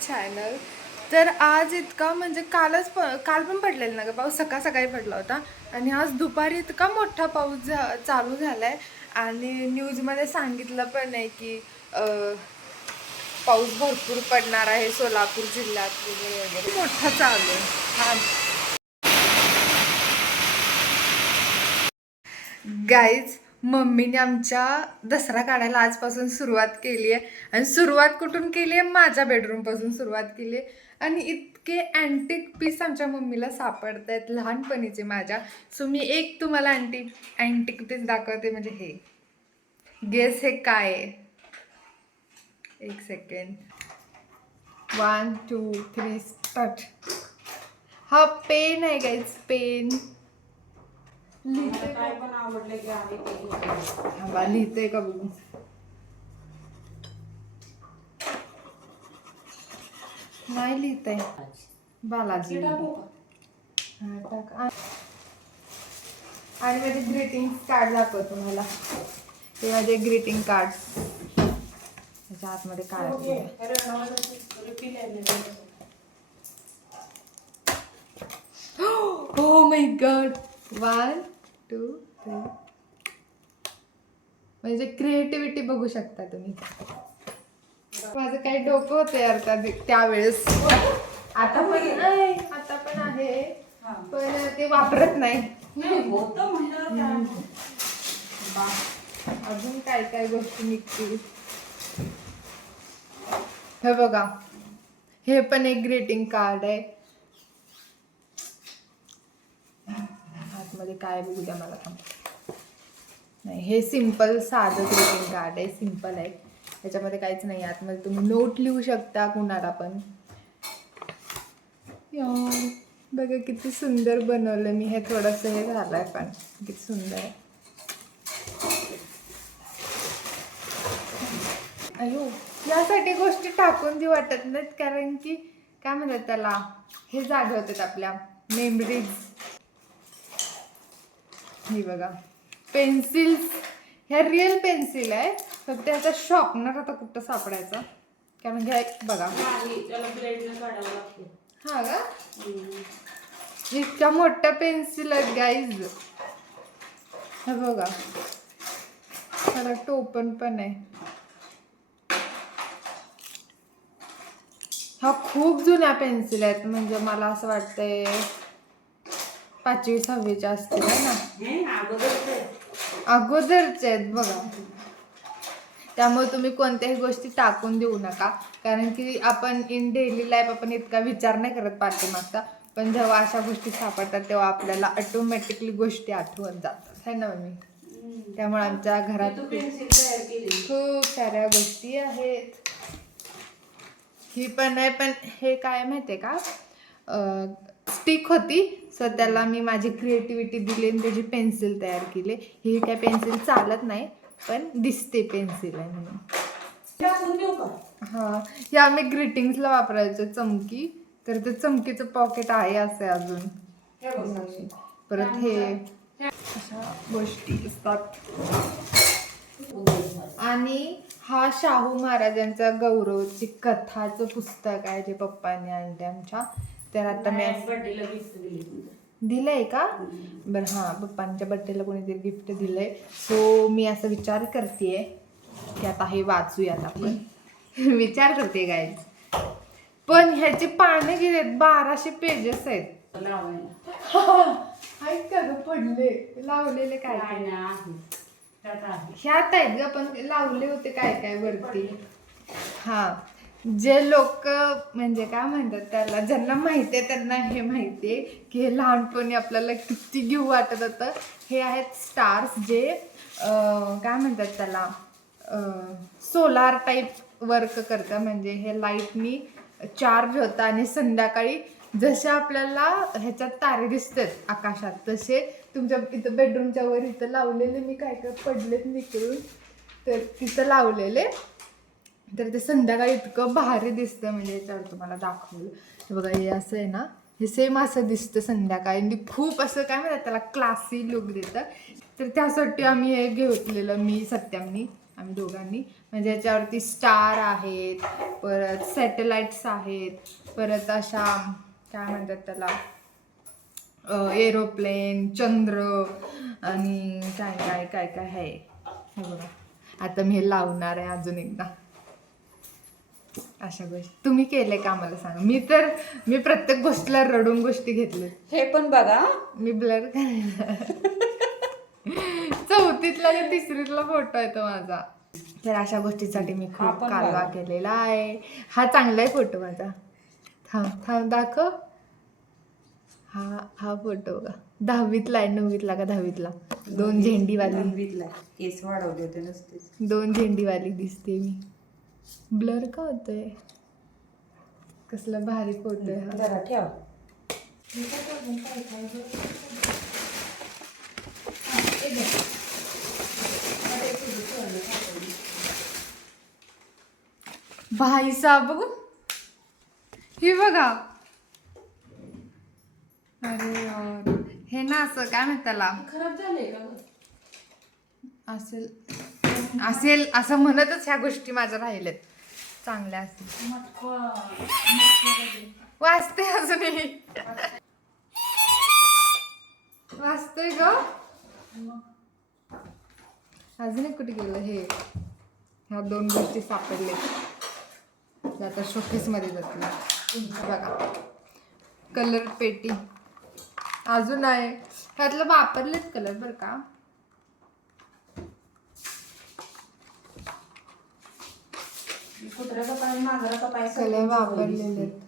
Channel तर आज इतका म्हणजे कालच प काल पण पडलेला ना ग पाऊस. सकाळ सकाळी पडला होता. आणि आज दुपारी इतका मोठा पाऊस झा चालू झाला आहे आणि न्यूजमध्ये सांगितलं पण आहे की पाऊस भरपूर पडणार आहे सोलापूर जिल्ह्यात वगैरे वगैरे. मोठा चालू आहे. हा गाईज मम्मीने आमच्या दसरा काढायला आजपासून सुरुवात केली आहे. आणि सुरुवात कुठून केली आहे? माझ्या बेडरूमपासून सुरुवात केली आहे. आणि इतके अँटिक पीस आमच्या मम्मीला सापडत आहेत लहानपणीचे माझ्या. सो मी एक तुम्हाला अँटी अँटिक पीस दाखवते. म्हणजे हे. गेस हे काय आहे? एक second one two three start हा पेन आहे गाईज पेन लिहिते काय पण आवडलं की आहे ते घेते. थांबा लिहिते का बघू नाही लिहिते बालाजी ते टाकू का? हा, टाक. आ- आणि माझे ग्रीटिंग कार्ड दाखव तुम्हाला हे माझे ग्रीटिंग कार्ड त्याच्या आतमध्ये काय ओके. आहे? अरे नवरा refill आहे ना. हो my god one two three. म्हणजे क्रिएटिव्हिटी बघू शकता तुम्ही. माझं काही डोकं होतं यार त्या त्यावेळेस. आता पण आहे आता पण आहे. पण ते वापरत नाही. नाही, अजून काय काय गोष्टी निघतील. हे बघा. हे पण एक ग्रीटिंग कार्ड आहे. आतमध्ये काय बघू द्या मला थांब. नाही हे सिंपल साधं ग्रीटिंग कार्ड आहे सिंपल आहे. त्याच्यामध्ये काहीच नाही आतमध्ये तुम्ही नोट लिहू शकता कुणाला पण. बघा किती सुंदर बनवलं मी. हे थोडंसं हे झालं आहे पण. किती सुंदर आहे. अयो यासाठी गोष्टी टाकून देऊ वाटत नाहीत. कारण की काय म्हणतात त्याला? हे जागे होतात आपल्या मेमरीज ही बघा. पेन्सिल्स ह्या रिअल पेन्सिल आहे. फक्त याचा शॉपनर आता कुठं सापडायचा? कारण घ्या बघा. हा का. इतक्या मोठ्या पेन्सिल आहेत गाईज हे बघा. त्याला टोपन पण आहे. ह्या खूप जुन्या पेन्सिल आहेत. म्हणजे मला असं वाटतंय पाचवी सहावीच्या असतील ना? अगोदरच आहे. आहेत बघा. त्यामुळे तुम्ही कोणत्याही गोष्टी टाकून देऊ नका. कारण की आपण इन डेली लाईफ आपण इतका विचार नाही करत पाठीमागचा. पण जेव्हा अशा गोष्टी सापडतात तेव्हा आपल्याला ऑटोमॅटिकली गोष्टी आठवत जातात. है ना मम्मी? हम्म. त्यामुळे आमच्या मी घरात खूप साऱ्या गोष्टी आहेत. ही पण आहे पण हे काय माहितीये का? स्टिक होती. सो त्याला मी माझी क्रिएटिव्हिटी दिली आणि त्याची पेन्सिल तयार केली. ही काय पेन्सिल चालत नाही पण दिसते पेन्सिल आहे म्हणून. हा हे आम्ही ग्रीटिंग्सला वापरायचो चमकी. तर ते चमकीचं पॉकेट आहे असे अजून. परत हे अशा गोष्टी असतात आणि हा शाहू महाराजांचा गौरवची कथाचं पुस्तक आहे जे पप्पांनी आणले आमच्या. तर आता मी नाही, birthday ला gift दिली तुझं. दिलंय का? बरं हां पप्पांच्या बड्डेला कोणीतरी गिफ्ट दिलंय. सो मी असं विचार करते की आता हे वाचूयात आपण. विचार करते गाईज पण ह्याची पानं किती आहेत बाराशे पेजेस आहेत. लावायला. आहेत का ग? पडले. लावलेले काय काय? काय नाही आहे. त्यात आहे. ह्यात आहेत ग पण लावले होते काय काय वरती. हा. जे लोक म्हणजे काय म्हणतात त्याला ज्यांना माहिती आहे त्यांना हे माहिती आहे की हे लहानपणी आपल्याला किती घेऊ वाटत होतं. हे आहेत स्टार्स जे काय म्हणतात त्याला सोलार टाईप वर्क करतं म्हणजे हे लाईटनी चार्ज होतं आणि संध्याकाळी जसे आपल्याला ह्याच्यात तारे दिसतात आकाशात तसे तुमच्या इथं बेडरूमच्या वर इथं लावलेले मी काय काय पडलेत निकळून तर तिथं लावलेले. तर ते संध्याकाळी इतकं भारी दिसतं म्हणजे याच्यावर तुम्हाला दाखवलं. तर बघा हे असं आहे ना हे सेम असं दिसतं संध्याकाळी. आणि खूप असं काय म्हणतात त्याला क्लासी लुक देतं तर त्यासाठी आम्ही हे घेतलेलं मी सत्यामनी आम्ही दोघांनी. म्हणजे याच्यावरती स्टार आहेत परत सॅटेलाइट्स आहेत परत अशा काय म्हणतात त्याला एरोप्लेन चंद्र आणि काय काय काय काय आहे हे बघा. आता मी हे लावणार आहे अजून एकदा. अशा गोष्टी. तुम्ही केले का मला सांगा? मी तर मी प्रत्येक गोष्टीला रडून गोष्टी घेतल्या हे पण बघा. मी ब्लर चौथीतला आणि तिसरीतला फोटो आहे तो माझा. तर अशा गोष्टीसाठी मी खूप पण कालवा बघा. केलेला आहे. हा चांगला आहे फोटो माझा. थांब थांब दाखव. हा हा फोटो का दहावीतला आहे नववीतला का दहावीतला? दोन झेंडीवाली. दहावीतला. केस वाढवले होते नसते दोन झेंडीवाली दिसते मी. ब्लर का होतोय? कसला भारी फोटो आहे हा. जरा ठेव. भाई साहब हे बघा. अरे यार हे ना असं काय म्हणतात त्याला? खराब झाले का असेल असेल असं म्हणतच ह्या गोष्टी माझ्या राहिल्यात. चांगल्या असतील. वाचते अजूनही. वाचतोय ग. अजून एक कुठे गेलं? हे ह्या दोन गोष्टी सापडले आता शोकेस मध्ये जातील. बघा. कलर पेटी अजून आहे. ह्यातलं वापरलेत कलर बरं का? कुत्र्याचा पाय मांजराचा पाय कलर वापरलेले आहेत.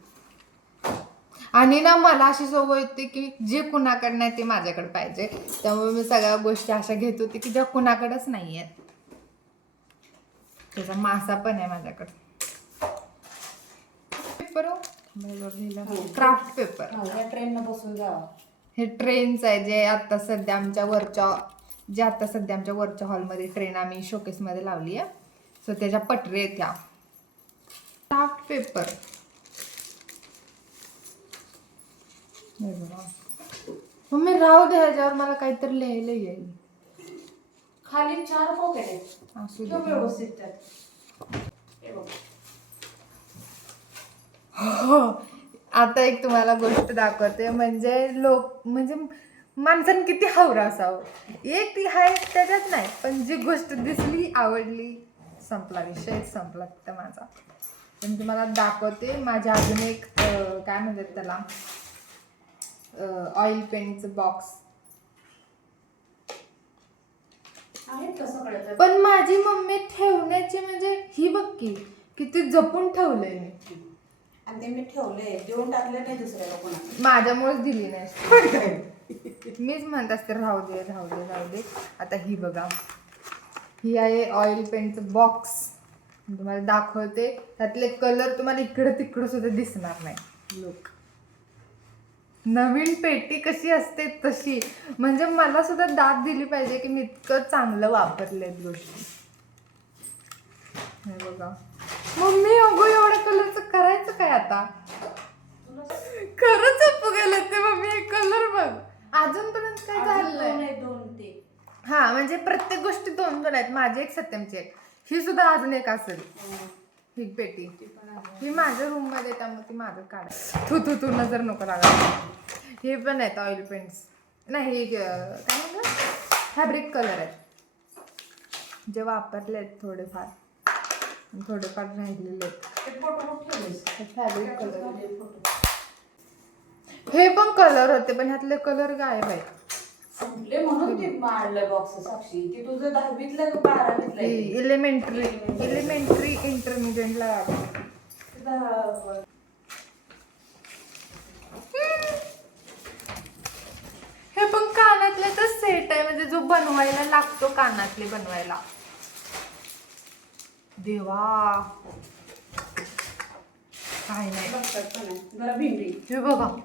आणि ना मला अशी सवय होती की जे कुणाकडे नाही ते माझ्याकडे पाहिजे. त्यामुळे मी सगळ्या गोष्टी अशा घेत होते की ज्या कुणाकडेच नाही आहेत त्याचा मासा पण आहे माझ्याकडे. पेपर क्राफ्ट पेपर या ट्रेन बसून जावा. हे ट्रेनचं आहे जे आता सध्या आमच्या वरच्या जे आता सध्या आमच्या वरच्या हॉलमध्ये ट्रेन आम्ही शोकेसमध्ये लावली आहे सो त्याच्या पटरी आहेत त्या क्राफ्ट पेपर मम्मी राहू दे ह्याच्यावर मला काहीतरी लिहायला येईल. खाली चार पॉकेट आहेत. असू तो दे व्यवस्थित त्यात. हे बघ. हो. आता एक तुम्हाला गोष्ट दाखवते म्हणजे लोक म्हणजे माणसाने किती हावरा असावं. एक ती आहे त्याच्यात नाही पण जी गोष्ट दिसली आवडली संपला विषय संपला तिथं माझा. पण तुम्हाला दाखवते. माझ्या अजून एक काय म्हणतात त्याला? ऑइल पेंटचं बॉक्स? पण माझी मम्मी ठेवण्याची म्हणजे ही बघ की किती जपून ठेवलंय मी. आणि ते मी ठेवले देऊन टाकले नाही दुसऱ्याला कोणाला. माझ्यामुळेच दिली नाही. मीच म्हणत असते राहू दे राहू दे राहू दे. आता ही बघा. ही आहे ऑइल पेंटचं बॉक्स तुम्हाला दाखवते. त्यातले कलर तुम्हाला इकडं तिकडं सुद्धा दिसणार नाही. लोक नवीन पेटी कशी असते तशी. म्हणजे मला सुद्धा दाद दिली पाहिजे की मी इतकं चांगलं वापरलेत गोष्टी. बघा. मम्मी अगो एवढ्या कलरचं करायचं काय आता? खरंच गेलं ते मम्मी हे कलर बघ. अजूनपर्यंत काय झालं दोन ते. हा म्हणजे प्रत्येक गोष्टी दोन दोन आहेत. माझी एक सत्यमची एक ही सुद्धा अजून एक असेल. हं, ही पेटी. ही माझ्या रूममध्ये त्यामुळे ती माझं काढ. तू तू तू नजर नको लागा हे पण आहेत ऑइल पेंट्स नाही हे काय म्हणतात? फॅब्रिक कलर आहेत. जे वापरले आहेत थोडेफार. थोडेफार राहिलेले आहेत? Fabric colour. हे पण कलर होते पण ह्यातले कलर गायब आहेत. संपले म्हणून ते मारलं बॉक्स साक्षी. ते तुझं दहावीतलं का बारावीतलं आहे? इलिमेंटरी इलिमेंटरी इंटरमिडिएटला तुझं- हे पण कानातले तर सेट आहे. म्हणजे जो बनवायला लागतो कानातले बनवायला. देवा. काय नाही. बघतात पण आहे. जरा भिंडी. हे बघा.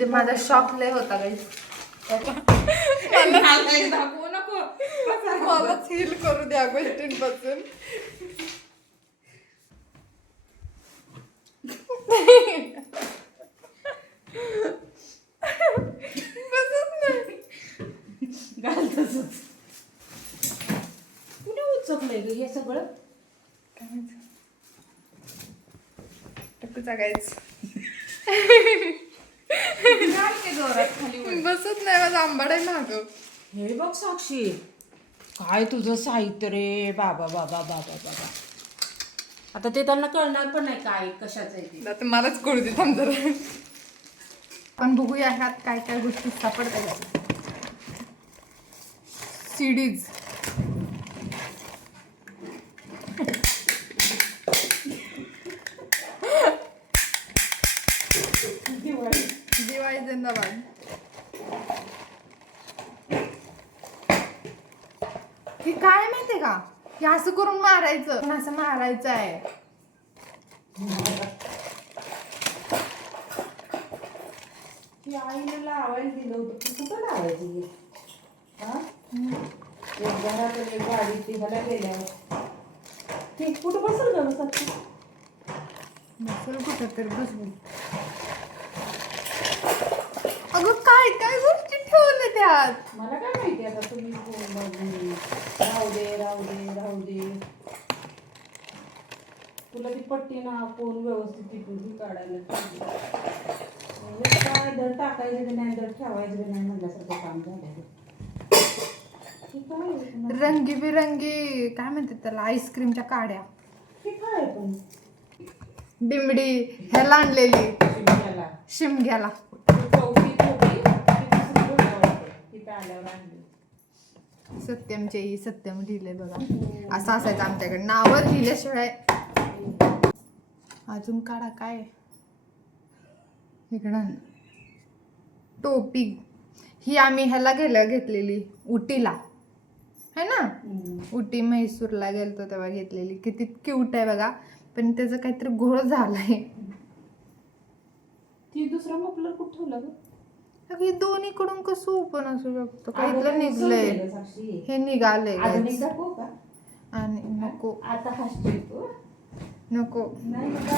म्हणजे माझा शॉक लय होता गाईस दाखवू नको. मलाच हिल करू द्या गोष्टींपासून. घाल तसंच कुठे उचकलंय ग हे सगळं? टक्कू जागायचं बसत नाही माझा आंबाड आहे माग. हे बघ साक्षी काय तुझं साहित्य रे? बाबा बाबा बाबा बाबा. आता ते त्यांना कळणार पण नाही काय कशाचं आहे ते. आता मलाच कळू दे थांब जरा. पण बघूया ह्यात काय काय गोष्टी सापडतात सीडीज. जिंदाबाद हे काय माहितीये का? हे असं करून मारायचं. असं मारायचं आहे. आईने लावायला दिलं होतं. ती कुठं लावायची हे? हा? एक घराकडे गाडी ती ह्याला गेल्यावर. ती कुठं बसेल का बसत नसेल कुठं तर बसली अगं काय काय गोष्टी ठेवल्या त्यात? मला काय माहिती आता तुम्ही फोन बघून राहू दे राहू दे राहू दे. तुला ती पट्टी ना फोन व्यवस्थित ही काढायला पाहिजे. म्हणजे काय दर टाकायचं बी नाही दर ठेवायचं बी नाही म्हणल्यासारखं काम झालं हे काय आहे? रंगीबिरंगी काय म्हणतात त्याला आईस्क्रीमच्या काड्या. हे काय आहे पण? बिंबडी ह्याला आणलेली. शिमग्याला. शिमग्याला ती चौकीत होती, ती दुसरी गोष्ट वाटते. तिथं आल्यावर आणली. सत्यमचे सत्यम लिहिले बघा. असं असायचं आमच्याकडे. नावं लिहिल्याशिवाय अजून काढा काय? इकडं टोपी. ही आम्ही ह्याला गेल्या घेतलेली उटीला है ना. उटी म्हैसूरला गेलतो तेव्हा घेतलेली. किती क्यूट आहे बघा. पण त्याचं काहीतरी घोळ झालाय. ती दुसरा मफलर कुठं ठेवला गं? अगं, हे दोन्हीकडून कसं ओपन असू शकतो काहीतलं ते निघलंय. हे निघालंय guys. का? आणि नको आता तू नको नाही का?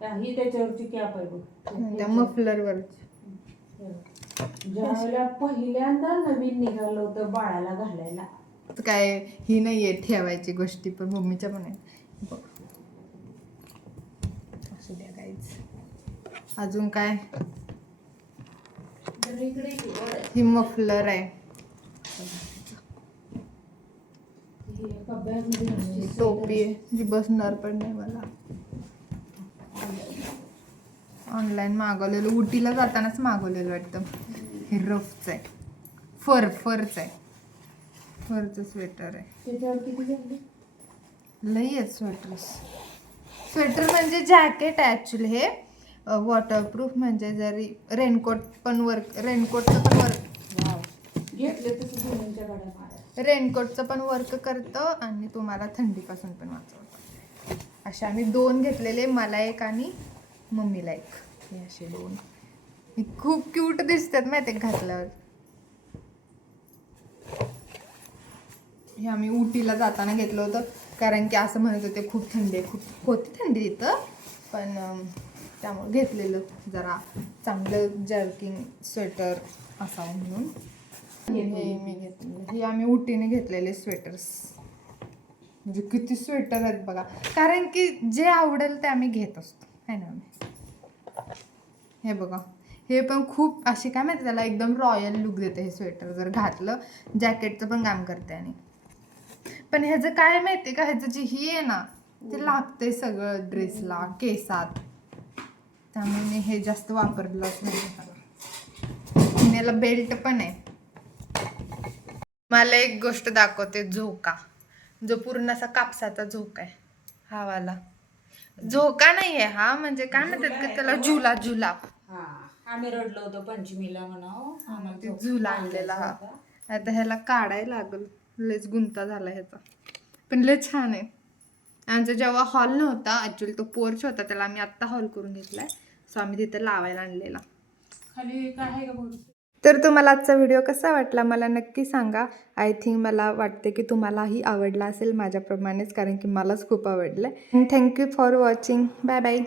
हा, ही त्याच्यावरची कॅप आहे बघ त्या मफलरवर ज्यावेळेला पहिल्यांदा नवीन निघालं होतं बाळाला घालायला काय ही नाहीये ठेवायची गोष्टी पण मम्मीच्या पण आहे बघ. असू द्या काहीच अजून काय. ही मफलर आहे. टोपी आहे जी बसणार पण नाही मला. ऑनलाईन मागवलेलं. उटीला जातानाच मागवलेलं वाटतं. हे रफच आहे. फर फरच आहे. फरचं स्वेटर आहे. लई आहेत स्वेटर्स स्वेटर म्हणजे जॅकेट आहे ॲक्च्युली हे वॉटरप्रूफ म्हणजे जरी रेनकोट पण वर्क रेनकोटचं पण वर्क घेतले तसं रेनकोटचं पण वर्क करतं आणि तुम्हाला थंडीपासून पण वाचवतं. असे आम्ही दोन घेतलेले मला एक आणि मम्मीला एक. हे असे दोन. हे खूप क्यूट दिसतात माहिती आहे घातल्यावर. हे आम्ही उटीला जाताना घेतलं होतं कारण की असं म्हणत होते खूप थंडी आहे खूप होती थंडी तिथं पण त्यामुळे घेतलेलं जरा चांगलं जर्किंग स्वेटर असावं म्हणून. हे मी घेतलेलं. हे आम्ही उटीने घेतलेले स्वेटर्स. म्हणजे किती स्वेटर आहेत बघा. कारण की जे आवडेल ते आम्ही घेत असतो. है ना? आम्ही हे बघा. हे पण खूप अशी काय माहिती त्याला एकदम रॉयल लुक देते हे स्वेटर. जर घातलं जॅकेटचं पण काम करते आणि. पण ह्याचं काय माहिती का? ह्याचं जे ही आहे ना ते लागते सगळं ड्रेसला केसात. त्यामुळे मी हे जास्त वापरलंच नाही याला बेल्ट पण आहे. मला एक गोष्ट दाखवते झोका. जो पूर्ण असा कापसाचा झोका आहे हा वाला झोका नाहीये हा म्हणजे काय म्हणतात की त्याला? झुला झुला. हा आम्ही रडलो होतो पंचमीला आम्हाला ते झुला आणलेला हा. आता ह्याला काढायला लागल. लयच गुंता झाला ह्याचा. पण लय छान आहे. आमचा जेव्हा हॉल नव्हता ॲक्च्युली तो पोर्च होता त्याला आम्ही आत्ता हॉल करून घेतलाय. सो आम्ही तिथे लावायला आणलेला. खाली काय आहे का बघ तर तुम्हाला आजचा व्हिडिओ कसा वाटला मला नक्की सांगा. आय थिंक मला वाटते की तुम्हालाही आवडला असेल माझ्याप्रमाणेच कारण की मलाच खूप आवडलं thank you for watching bye bye